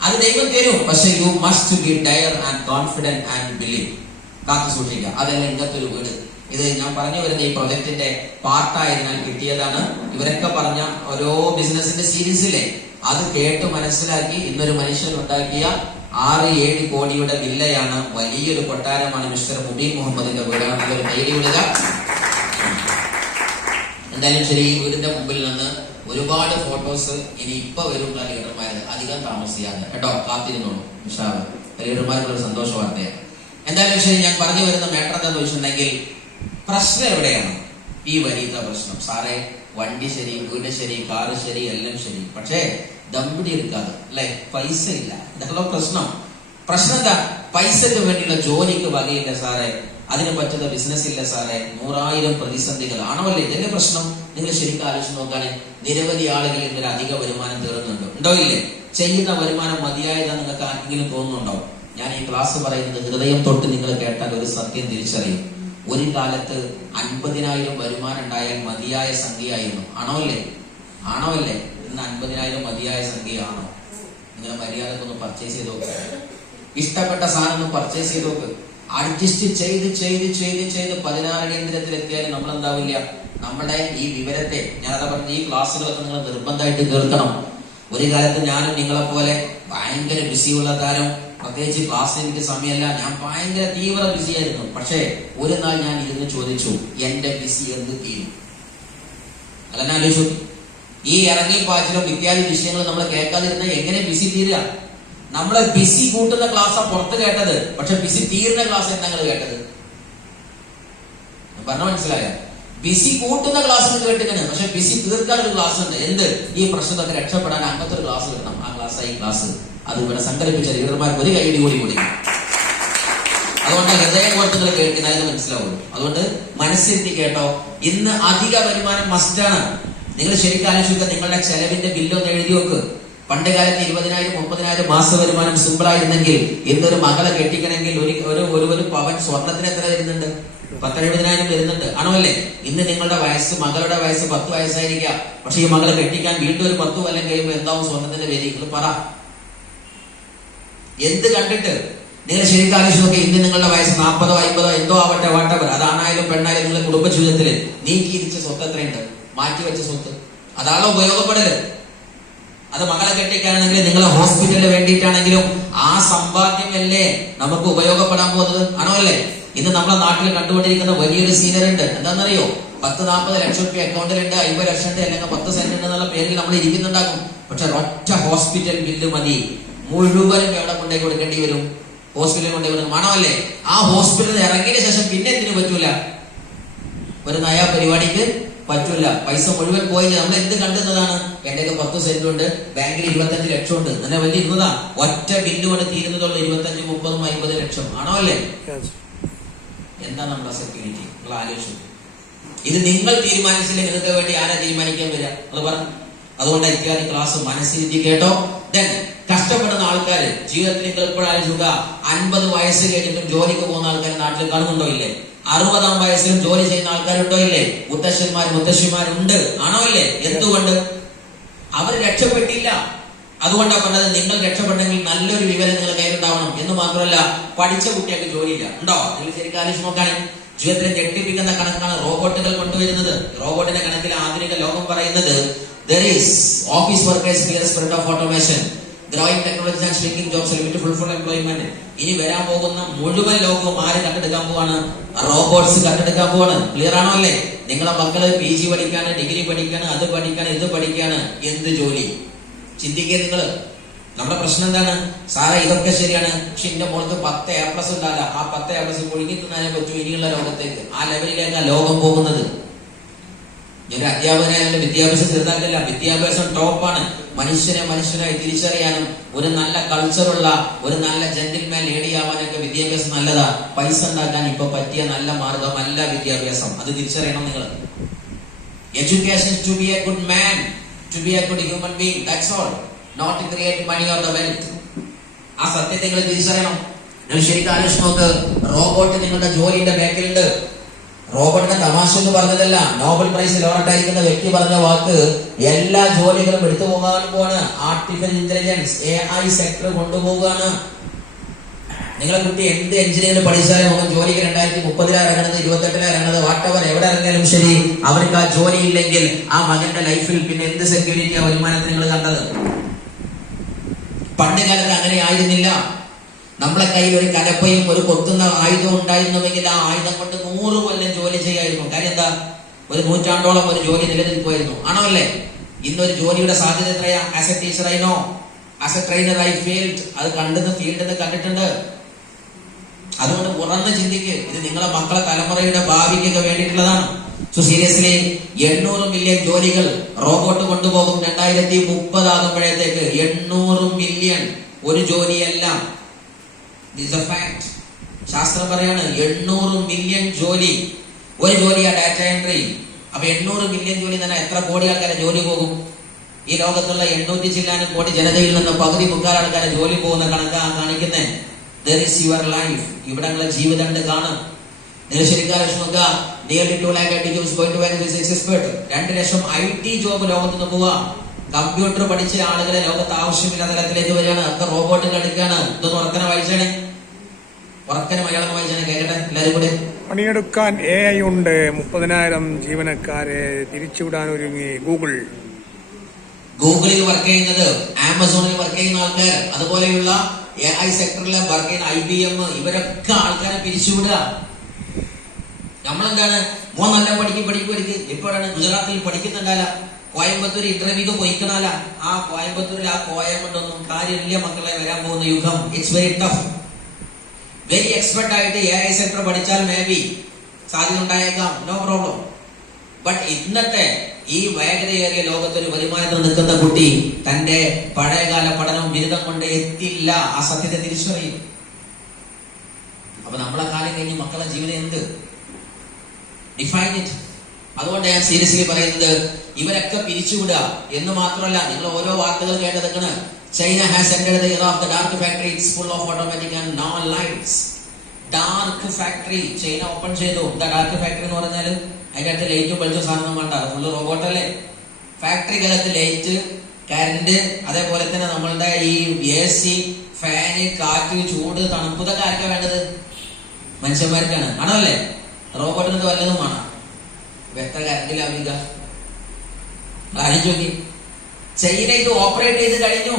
അത് ദൈവം തരും, പക്ഷെ you must be dare and confident and believe. കാത്തു സൂക്ഷിക്കുക. അതല്ല ഇങ്ങനത്തെ ഒരു വീട്. ഇത് ഞാൻ പറഞ്ഞു വരുന്ന ഈ പ്രൊജക്ടിന്റെ പാർട്ടായതിനാൽ കിട്ടിയതാണ്. ഇവരൊക്കെ പറഞ്ഞ ഓരോ ബിസിനസിന്റെ സീരീസിലെ അത് കേട്ട് മനസ്സിലാക്കി ഇന്നൊരു മനുഷ്യൻ ഉണ്ടാക്കിയ 6-7 കോടിയുടെ വില്ലയാണ്, വലിയൊരു കൊട്ടാരമാണ് മിസ്റ്റർ മുബീൻ മുഹമ്മദിന്റെ വീടാണ്. അതൊരു കൈഡി വിടുക. എന്തായാലും ശരി, ഈ വീടിന്റെ മുമ്പിൽ നിന്ന് ഒരുപാട് ഫോട്ടോസ് ഇനി ഇപ്പൊ വരും ലീഡർമാര്, അധികം താമസിയാതെ കേട്ടോ, കാത്തിരുന്നോളൂ. ലീഡർമാർക്കുള്ള സന്തോഷ വാർത്തയാണ്. എന്തായാലും ശരി, ഞാൻ പറഞ്ഞു വരുന്ന മാറ്റർ എന്താന്ന് വെച്ചിട്ടുണ്ടെങ്കിൽ പ്രശ്നം എവിടെയാണ്? ഈ വരിയുടെ പ്രശ്നം. സാറേ വണ്ടി ശരി, വീട് ശരി, കാറ് ശരി, എല്ലാം ശരി, പക്ഷേ ദമ്പടി എടുക്കാതെ അല്ലെ, പൈസ ഇല്ല. ഇതാണല്ലോ പ്രശ്നം. പ്രശ്നം എന്താ? പൈസക്ക് വേണ്ടിയുള്ള ജോലിക്ക് വകയില്ല സാറേ, അതിന് പറ്റുന്ന ബിസിനസ് ഇല്ല സാറേ, 100,000 പ്രതിസന്ധികൾ. ആണോ അല്ലേ? ഇതല്ലേ പ്രശ്നം? നിങ്ങൾ ശരിക്കും ആലോചിച്ച് നോക്കാണ്. നിരവധി ആളുകൾ ഇന്നൊരു അധിക വരുമാനം തേടുന്നുണ്ടോ? ഉണ്ടോ ഇല്ലേ? ചെയ്യുന്ന വരുമാനം മതിയായതാ നിങ്ങൾക്ക് ആർക്കെങ്കിലും തോന്നുന്നുണ്ടോ? ഞാൻ ഈ ക്ലാസ് പറയുന്നത് ഹൃദയം തൊട്ട് നിങ്ങൾ കേട്ടാൽ ഒരു സത്യം തിരിച്ചറിയും. ഒരു കാലത്ത് 50,000 വരുമാനം ഉണ്ടായാൽ മതിയായ സംഖ്യയായിരുന്നു. ആണോ അല്ലേ? ആണോ അല്ലേ? ഇന്ന് 50,000 മതിയായ സംഖ്യയാണോ? നിങ്ങൾ മര്യാദക്കൊന്ന് പർച്ചേസ് ചെയ്ത് നോക്ക്. ഇഷ്ടപ്പെട്ട സാധനം ഒന്ന് പർച്ചേസ് ചെയ്ത് നോക്ക്. അഡ്ജസ്റ്റ് ചെയ്ത് 16 കേന്ദ്രത്തിൽ എത്തിയാലും നമ്മൾ എന്താവില്ല. നമ്മുടെ ഈ വിവരത്തെ, ഞാനതാ പറഞ്ഞ ഈ ക്ലാസ്സുകളൊക്കെ നിങ്ങൾ നിർബന്ധമായിട്ട് കേൾക്കണം. ഒരു കാലത്ത് ഞാനും നിങ്ങളെ പോലെ ഭയങ്കര ബിസിയുള്ള താരം, പ്രത്യേകിച്ച് ക്ലാസ്സിന് എനിക്ക് സമയമല്ല, ഞാൻ ഭയങ്കര തീവ്ര ബിസിയായിരുന്നു. പക്ഷേ ഒരു നാൾ ഞാൻ ഇരുന്ന് ചോദിച്ചു, എന്റെ ബിസി എന്ത് തീരും? അല്ലെന്നെ ആലോചിച്ചു. ഈ ഇറങ്ങിപ്പാച്ചിലും ഇത്യാദി വിഷയങ്ങൾ നമ്മൾ കേൾക്കാതിരുന്ന എങ്ങനെ ബിസി തീരുക? നമ്മളെ ബിസി കൂട്ടുന്ന ക്ലാസ്സാ പുറത്ത് കേട്ടത്, പക്ഷെ ബിസി തീരുന്ന ക്ലാസ് എന്താ നിങ്ങൾ കേട്ടത്? പറഞ്ഞ മനസ്സിലായ? ബിസി കൂട്ടുന്ന ക്ലാസ് കേട്ടിട്ടാണ്, പക്ഷെ ബിസി തീർക്കാൻ ഒരു ക്ലാസ് ഉണ്ട്. എന്ത്? ഈ പ്രശ്നത്തൊക്കെ രക്ഷപ്പെടാൻ അങ്ങനത്തെ ഒരു ക്ലാസ് കിട്ടണം. ആ ക്ലാസ് ഈ ക്ലാസ് അത് ഇവിടെ സംഘടിപ്പിച്ച ലീഡർമാർക്ക് ഒരു കൈയടി കൂടി കൊടുക്കും. അതുകൊണ്ട് ഹൃദയവർത്തുകൾ കേൾക്കുന്നതിന് മനസ്സിലാവുള്ളൂ. അതുകൊണ്ട് മനസ്സിരുത്തി കേട്ടോ. ഇന്ന് അധിക വരുമാനം മസ്റ്റാണ്. നിങ്ങൾ ശരിക്കും ആലോചിക്കുക. നിങ്ങളുടെ ചെലവിന്റെ ബില്ലൊന്ന് എഴുതി വെക്ക്. പണ്ട് കാലത്ത് 20,000 30,000 മാസ വരുമാനം സിമ്പിൾ ആയിരുന്നെങ്കിൽ ഇന്നൊരു മകളെ കെട്ടിക്കണമെങ്കിൽ ഒരു പവൻ സ്വർണത്തിന് എത്ര വരുന്നുണ്ട്? 10-70,000 വരുന്നുണ്ട്. ആണോ അല്ലേ? ഇന്ന് നിങ്ങളുടെ വയസ്സ്, മകളുടെ വയസ്സ് 10 വയസ്സായിരിക്കാം. പക്ഷെ ഈ മകളെ കെട്ടിക്കാൻ വീണ്ടും ഒരു 10 കൊല്ലം കഴിയുമ്പോൾ എന്താവും സ്വർണത്തിന്റെ പേര്? നിങ്ങൾ പറ. എന്ത് കണ്ടിട്ട്? നിങ്ങൾ ശരിക്കും ആലോചിച്ച് നോക്കി. ഇന്ന് നിങ്ങളുടെ വയസ്സ് 40 50 എന്തോ ആവട്ടെ, വാട്ടവർ, അതാണായാലും പെണ്ണായാലും നിങ്ങളുടെ കുടുംബ ജീവിതത്തില് നീക്കിയിരിച്ച സ്വത്ത് എത്രയുണ്ട്? മാറ്റിവെച്ച സ്വത്ത്. അതാണോ ഉപയോഗപ്പെടല്? അത് മകളെ കെട്ടിക്കാനാണെങ്കിൽ, നിങ്ങളെ ഹോസ്പിറ്റലിന് വേണ്ടിയിട്ടാണെങ്കിലും ആ സമ്പാദ്യമല്ലേ നമുക്ക് ഉപയോഗപ്പെടാൻ പോകുന്നത്? ആണോ അല്ലേ? ഇന്ന് നമ്മളെ നാട്ടിൽ കണ്ടുകൊണ്ടിരിക്കുന്ന വലിയൊരു സീനിയർ ഉണ്ട്. എന്താണെന്നറിയോ? 10-40 ലക്ഷം രൂപ അക്കൗണ്ടിലുണ്ട്, 50 ലക്ഷം ഉണ്ട്, അല്ലെങ്കിൽ 10 സെന്റ് എന്നുള്ള പേരിൽ നമ്മൾ ഇരിക്കുന്നുണ്ടാകും. പക്ഷെ ഒറ്റ ഹോസ്പിറ്റൽ ബില്ല് മതി, മുഴുവനും എവിടെ കൊണ്ടുപോയി കൊടുക്കേണ്ടി വരും? ഹോസ്പിറ്റലിൽ കൊണ്ടുപോയി കൊടുക്കും. ആണോ അല്ലേ? ആ ഹോസ്പിറ്റലിൽ ഇറങ്ങിയതിനു ശേഷം പിന്നെ എന്തിനു പറ്റൂല? ഒരു നയ പരിപാടിക്ക് പറ്റൂല. പൈസ മുഴുവൻ പോയി. നമ്മൾ എന്ത് കണ്ടുന്നതാണ്? എന്റെ 10 സെന്റ് ഉണ്ട്, ബാങ്കിൽ 25 ലക്ഷം ഉണ്ട്, അങ്ങനെ വലിയ ഇരുന്നതാ. ഒറ്റ ബില്ല് കൊണ്ട് തീരുന്നതുള്ളൂ 25, 30, 50 ലക്ഷം. ആണോ അല്ലേ? എന്താ നമ്മുടെ സെക്യൂരിറ്റി? നിങ്ങൾ ആലോചിച്ചു. ഇത് നിങ്ങൾ തീരുമാനിച്ചില്ലെങ്കിൽ നിങ്ങൾക്ക് വേണ്ടി ആരാ തീരുമാനിക്കാൻ വരിക? നിങ്ങൾ പറഞ്ഞു. അതുകൊണ്ടായിരിക്കും ഈ ക്ലാസ് മനസ്സിരുത്തി കേട്ടോ. ദെൻ കഷ്ടപ്പെടുന്ന ആൾക്കാർ ജീവിതത്തിൽ നിങ്ങൾ ഇപ്പോഴാലോചിക്കുക. 50 വയസ്സ് കഴിഞ്ഞിട്ടും ജോലിക്ക് പോകുന്ന ആൾക്കാർ നാട്ടിൽ കാണുന്നുണ്ടോ ഇല്ലേ? 60-ാം വയസ്സിലും ജോലി ചെയ്യുന്ന ആൾക്കാരുണ്ടോ ഇല്ലേ? മുത്തശ്ശിമാരുണ്ട്. ആണോ ഇല്ലേ? എന്തുകൊണ്ട്? അവർ രക്ഷപ്പെട്ടില്ല. അതുകൊണ്ടാണ് പറഞ്ഞത്, നിങ്ങൾ രക്ഷപ്പെട്ടെങ്കിൽ നല്ലൊരു വിവരം നിങ്ങൾ കയ്യിലുണ്ടാവണം. എന്ന് മാത്രമല്ല, പഠിച്ച കുട്ടികൾക്ക് ജോലിയില്ല. ഉണ്ടോ? നിങ്ങൾ ശരിക്കും ആലോചിച്ച് നോക്കുകയാണെങ്കിൽ ജീവിതത്തിൽ ഞെട്ടിപ്പിക്കുന്ന കണക്കാണ് റോബോട്ടുകൾ കൊണ്ടുവരുന്നത്. റോബോട്ടിന്റെ കണക്കിൽ ആധുനിക ലോകം പറയുന്നത് there is office workers fear spread of automation, growing technology and shrinking jobs limit full employment. ഇനി വരാൻ പോകുന്ന മുഴുവൻ ലോകവും ആര് കണ്ടെടുക്കാൻ പോവാണ്? റോബോട്ട്സ് കണ്ടെടുക്കാൻ പോവാണ്. ക്ലിയർ ആണോ അല്ലേ? നിങ്ങളെ മക്കള് PG പഠിക്കാണ്, ഡിഗ്രി പഠിക്കാണ്, അത് പഠിക്കാണ്, ഇത് പഠിക്കാണ്. എന്ത് ജോലി? ചിന്തിക്കുക നിങ്ങള്. നമ്മുടെ പ്രശ്നം എന്താണ്? സാറേ ഇതൊക്കെ ശരിയാണ്, പക്ഷെ എന്റെ മോൾക്ക് 10 A+ ഉണ്ടാവില്ല. ആ 10 A+ ഒഴുകി തിന്നാനേ പറ്റൂ ഇനിയുള്ള ലോകത്തേക്ക്. ആ ലെവലിലേക്കാണ് ലോകം പോകുന്നത്. ഒരു അധ്യാപകനായാലും വിദ്യാഭ്യാസം ചെറുതാക്കില്ല, വിദ്യാഭ്യാസം ടോപ്പാണ്. മനുഷ്യനെ മനുഷ്യനായി തിരിച്ചറിയാനും ഒരു നല്ല കൾച്ചറുള്ള ഒരു നല്ല ജെന്റിൽമാൻ ലേഡി ആവാനൊക്കെ വിദ്യാഭ്യാസം നല്ലതാ. പൈസ ഉണ്ടാക്കാൻ ഇപ്പൊ പറ്റിയ നല്ല മാർഗം അല്ല വിദ്യാഭ്യാസം. അത് തിരിച്ചറിയണം നിങ്ങൾ. Education to be a good man, to be a good human being, that's all, not to create money or the wealth. ആ സത്യത്തെ നിങ്ങൾ തിരിച്ചറിയണം. നിങ്ങൾ ശരിക്കും ആലോചിച്ച് നോക്ക്. റോബോട്ട് നിങ്ങളുടെ ജോലിയുടെ ബാക്കിലുണ്ട്. റോബോട്ടിന്റെ തമാശ എന്ന് പറഞ്ഞതല്ല, നോബൽ പ്രൈസ് ലോറട്ടായിരിക്കുന്ന വ്യക്തി പറഞ്ഞ വാക്ക്. എല്ലാ ജോലികളും എടുത്തു പോകാൻ പോവാണ്. ആർട്ടിഫിഷ്യൽ ഇന്റലിജൻസ്, AI സെക്ടർ കൊണ്ടുപോവുകയാണ്. നിങ്ങളെ കുട്ടി എന്ത് എഞ്ചിനീയറിംഗ് പഠിച്ചാലും നമുക്ക് ജോലിക്ക് 2030 ഇറങ്ങുന്നത്, 28 ഇറങ്ങുന്നത്, വാട്ടവർ എവിടെ ഇറങ്ങിയാലും ശരി, അവർക്ക് ആ ജോലി ഇല്ലെങ്കിൽ ആ മകന്റെ ലൈഫിൽ പിന്നെ എന്ത് സെക്യൂരിറ്റിയാ വരുമാനത്തിന് നിങ്ങൾ കണ്ടത്? പണ്ട് കാലത്ത് അങ്ങനെ ആയിരുന്നില്ല. നമ്മളെ കയ്യിൽ ഒരു കലപ്പയും ഒരു കൊത്തുന്ന ആയുധം ഉണ്ടായിരുന്നുവെങ്കിൽ ആ ആയുധം കൊണ്ട് 100 കൊല്ലം ജോലി ചെയ്യായിരുന്നു. കാര്യം എന്താ? ഒരു നൂറ്റാണ്ടോളം ഒരു ജോലി നിലനിൽക്കുമായിരുന്നു. ആണോ അല്ലേ? ഇന്നൊരു ജോലിയുടെ സാധ്യത എത്രയാ? As A teacher I know, as A trainer I field. അത് ഫീൽഡ് കണ്ടിട്ടുണ്ട്. അതുകൊണ്ട് ഉറന്ന് ചിന്തിക്ക്. ഇത് നിങ്ങളെ മക്കളെ തലമുറയുടെ ഭാവിക്കൊക്കെ വേണ്ടിയിട്ടുള്ളതാണ്. സോ സീരിയസ്ലി 800 മില്യൺ ജോലികൾ റോബോട്ട് കൊണ്ടുപോകും 2030 ആകുമ്പോഴത്തേക്ക്. 800 മില്യൺ, ഒരു ജോലിയല്ല. This A fact. ശാസ്ത്രം പറയാണ് 800 മില്യൺ ജോലി. ഒരു ജോലിയാ ഡാറ്റ എൻട്രി. അപ്പൊ 800 മില്യൺ ജോലി തന്നെ എത്ര കോടി ആൾക്കാരെ ജോലി പോകും? ഈ ലോകത്തുള്ള 800 ചില്ലാനും കോടി ജനതയിൽ നിന്ന് പകുതി മുക്കാൽ ആൾക്കാരെ ജോലി പോകുന്ന കണക്കാ കാണിക്കുന്നേ. There is your life. ഇവിടെ നിങ്ങളെ ജീവിതം ഉണ്ട് കാണും. നിങ്ങൾ ശരിക്കും നോക്കുക. Nearly 2 lakh IT jobs going to be expert. 2 lakh IT job ലോകത്ത് നിന്ന് പോവാ. കമ്പ്യൂട്ടർ പഠിച്ച ആളുകളെ ലോകത്ത് ആവശ്യമില്ലാത്ത തലത്തിലേക്ക് വരികയാണ്. ഒക്കെ റോബോട്ടുകൾ എടുക്കുകയാണ്. ഇതൊന്ന് ഉറക്കനെ വായിച്ചാണ്, ഉറക്കനെ മലയാളം വായിച്ചാണ്, കേൾക്കട്ടെ എല്ലാവരും കൂടെ. പണിയെടുക്കാൻ AI ഉണ്ട്. 30,000 ജീവനക്കാരെ തിരിച്ചുവിടാൻ ഒരുങ്ങി ഗൂഗിൾ. ഗൂഗിളിൽ വർക്ക് ചെയ്യുന്നത്, ആമസോണിൽ വർക്ക് ചെയ്യുന്ന ആൾക്കാർ, അതുപോലെയുള്ള AI സെക്ടറിലെ വർക്ക് ചെയ്യുന്ന IBM, ഇവരൊക്കെ ആൾക്കാരെ പിരിച്ചുവിടുക. നമ്മളെന്താണ്? നല്ല പഠിക്കും. ഇപ്പോഴാണ് ഗുജറാത്തിൽ പഠിക്കുന്നുണ്ടല്ല, കോയമ്പത്തൂർ ഇന്റർവ്യൂക്ക് പോയിക്കണല്ല. ആ കോയമ്പത്തൂരിൽ ആ കോയം കൊണ്ടൊന്നും കാര്യമില്ല മക്കളെ. വരാൻ പോകുന്ന യുഗം it's very tough. Very expert ആയിട്ട് AI സെക്ടർ പഠിച്ചാൽ മേ ബി സാധ്യത ഉണ്ടായേക്കാം, നോ പ്രോബ്ലം. ബട്ട് ഇന്നത്തെ ഈ വേഗതയേറിയ ലോകത്തൊരു വരുമാനത്തിൽ നിൽക്കുന്ന കുട്ടി തന്റെ പഴയകാല പഠനം ബിരുദം കൊണ്ട് എത്തില്ല. ആ സത്യത്തെ തിരിച്ചറിയും. അപ്പൊ നമ്മളെ കാലം കഴിഞ്ഞ് മക്കളെ ജീവിതം എന്ത്? Define it. അതുകൊണ്ട് ഞാൻ സീരിയസ്ലി പറയുന്നത്, ഇവരൊക്കെ പിരിച്ചുവിടുക എന്ന് മാത്രമല്ല, നിങ്ങൾ ഓരോ വാർത്തകൾ കേട്ടതെക്കാണ്. China has entered the year of the dark factory. It's full of automatic and no lights. Dark factory China open ചെയ്തു. എന്താ ഡാർക്ക് ഫാക്ടറി എന്ന് പറഞ്ഞാൽ? അതിന്റെ അടുത്ത് ലൈറ്റും വെളിച്ചം സാധനം വേണ്ട, ഫുള്ള് റോബോട്ടല്ലേ. ഫാക്ടറിക്കകത്ത് ലൈറ്റ്, കറണ്ട്, അതേപോലെ തന്നെ നമ്മളുടെ ഈ AC, ഫാന്, കാറ്റ്, ചൂട്, തണുപ്പ്, ഇതൊക്കെ ആർക്കാ വേണ്ടത്? മനുഷ്യന്മാർക്കാണ്. ആണോ അല്ലേ? റോബോട്ടിന് വല്ലതും വേണം. എത്ര കറണ്ട് ലാഭിക്കുക ആലോചിച്ച് നോക്കി. ചൈന ഇത് ഓപ്പറേറ്റ് ചെയ്ത് കഴിഞ്ഞു.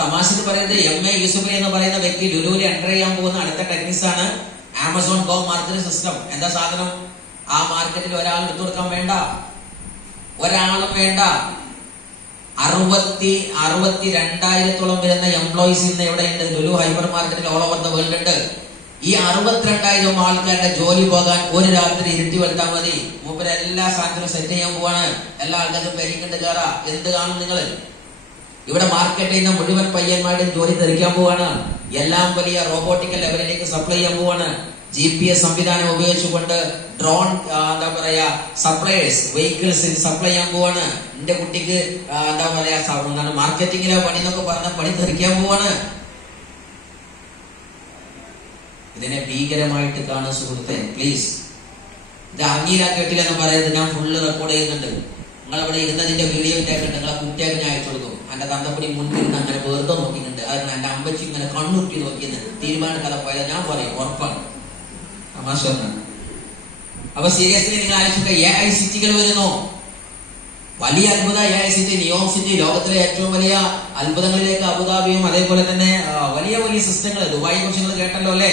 തമാശക്ക് പറയുന്നത് MA യൂസുഫ് എന്ന് പറയുന്ന വ്യക്തി ലുലുവിൽ എൻ്റർ ചെയ്യാൻ പോകുന്ന അടുത്ത ടെക്നിക്സ് ആണ് ആമസോൺ ഗോ മാർക്കറ്റ് സിസ്റ്റം. എന്താ സാധനം? ആ മാർക്കറ്റിൽ ഒരാൾ എടുത്തു കൊടുക്കാൻ വേണ്ട, ഒരാളും വേണ്ട. 62,000 വരുന്ന എംപ്ലോയീസ് ഇന്ന് എവിടെയുണ്ട്? ലുലു ഹൈപ്പർ മാർക്കറ്റിൽ ഓൾ ഓവർ ദ വേൾഡ് ഉണ്ട്. ഈ 62,000 ആൾക്കാരുടെ ജോലി പോകാൻ ഒരു രാത്രി ഇരുട്ടി വെട്ടാൻ മതി. മൂപ്പര് എല്ലാ സാധനത്തിലും സെറ്റ് ചെയ്യാൻ പോവാണ്. എല്ലാ ആൾക്കാർക്കും പെരിക്കണ്ട് കയറാ. എന്ത് കാണും നിങ്ങൾ? ഇവിടെ മാർക്കറ്റ് ചെയ്യുന്ന മുഴുവൻ പയ്യന്മാരുടെയും ജോലി തെറിക്കാൻ പോവാണ്. എല്ലാം വലിയ റോബോട്ടിക്കൽ ലെവലിലേക്ക് സപ്ലൈ ചെയ്യാൻ പോവാണ്. GPS സംവിധാനം ഉപയോഗിച്ചുകൊണ്ട് ഡ്രോൺ എന്താ പറയാ സപ്ലൈസ് വെഹിക്കിൾസ് സപ്ലൈ ചെയ്യാൻ പോവാണ്. എന്റെ കുട്ടിക്ക് എന്താ പറയാ മാർക്കറ്റിങ്ങിലെ പണി എന്നൊക്കെ പറഞ്ഞ പണി തെറിക്കാൻ പോവാണ്. ഇതിനെ ഭീകരമായിട്ട് കാണുക സുഹൃത്തെ, പ്ലീസ്. ഇത് അറിഞ്ഞില്ല കേട്ടില്ല എന്ന് പറയുന്നത് ഞാൻ ഫുള്ള് റെക്കോർഡ് ചെയ്യുന്നുണ്ട്. നിങ്ങൾ അവിടെ ഇരുന്നതിന്റെ വീഡിയോ ഇട്ടേക്കുണ്ട്. നിങ്ങളെ കുട്ടിയൊക്കെ ഞാൻ അയച്ചു കൊടുക്കും. എന്റെ തന്തപ്പടി മുൻപിരുന്ന് അങ്ങനെ വെറുതെ നോക്കിയിട്ടുണ്ട്. അതിന് എന്റെ അമ്പച്ചി ഇങ്ങനെ കണ്ണുറ്റി നോക്കിയെന്ന് തീരുമാനം കഥ പോയത് ഞാൻ പറയും, ഉറപ്പാണ്. തമാശ. അപ്പൊ സീരിയസ്ലി നിങ്ങൾ ആലോചിക്കുക. AI സിറ്റികൾ വരുന്നു. വലിയ അത്ഭുത AI സിറ്റി, ന്യൂയോർക്ക് സിറ്റി, ലോകത്തിലെ ഏറ്റവും വലിയ അത്ഭുതങ്ങളിലേക്ക് അബുദാബിയും, അതേപോലെ തന്നെ വലിയ വലിയ സിസ്റ്റങ്ങൾ. ദുബായി കുറിച്ച് നിങ്ങൾ കേട്ടല്ലോ അല്ലെ?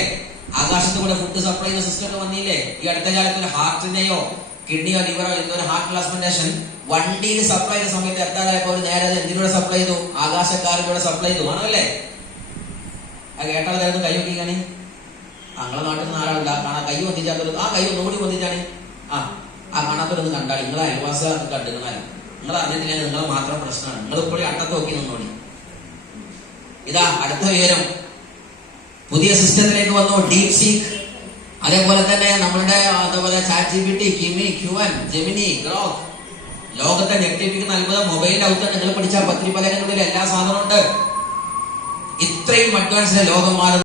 ആകാശത്ത് കൂടെ ഫുഡ് സപ്ലൈ ചെയ്യുന്ന സിസ്റ്റം ഒക്കെ വന്നില്ലേ? ഈ അടുത്ത കാലത്ത് ഒരു ഹാർട്ടിനെയോ കിഡ്നിയോ ലിവറോ എന്നൊരു ഹാർട്ട് ട്രാൻസ്പ്ലാന്റേഷൻ വണ്ടിയിൽ സപ്ലൈ ചെയ്ത സമയത്ത് എത്താതായപ്പോൾ അവർ നേരെ എന്തിലൂടെ സപ്ലൈ ചെയ്തു? ആകാശക്കാരിലൂടെ സപ്ലൈ ചെയ്തു. ആണോ അല്ലേ? ആ കേട്ടാൽ കൈ നോക്കിക്കാണ്. ഞങ്ങളെ നാട്ടിൽ നിന്ന് ആരാളില്ല കാണാൻ കൈ പൊന്തിച്ചാൽ ആ കൈ ഒന്നുകൂടി പൊന്തിച്ചാണ്. ആ കാണാൻ കാണാത്തവരൊന്ന് കണ്ടാൽ നിങ്ങളെ അയൽവാസികളൊക്കെ കണ്ടുകളാൽ നിങ്ങൾ അറിഞ്ഞിട്ടില്ല, നിങ്ങളെ മാത്രം പ്രശ്നമാണ്. നിങ്ങൾ ഇപ്പോഴും അട്ടത്ത് നോക്കി നിന്നോളി. ഇതാ അടുത്ത ഉയരം പുതിയ സിസ്റ്റത്തിലേക്ക് വന്നു, ഡീപ് സീക്ക്. അതേപോലെ തന്നെ നമ്മളുടെ അതേപോലെ ChatGPT, Kimi, Queen, Gemini, Grok. ലോകത്തെ ഞെട്ടിപ്പിക്കുന്ന അത്ഭുതം മൊബൈലിന്റെ അകത്ത് നിങ്ങൾ പഠിച്ചാൽ പത്രിപ്പലകനുള്ളിൽ എല്ലാ സാധനവും ഉണ്ട്. ഇത്രയും അഡ്വാൻസിന്റെ ലോകം മാറുന്നു.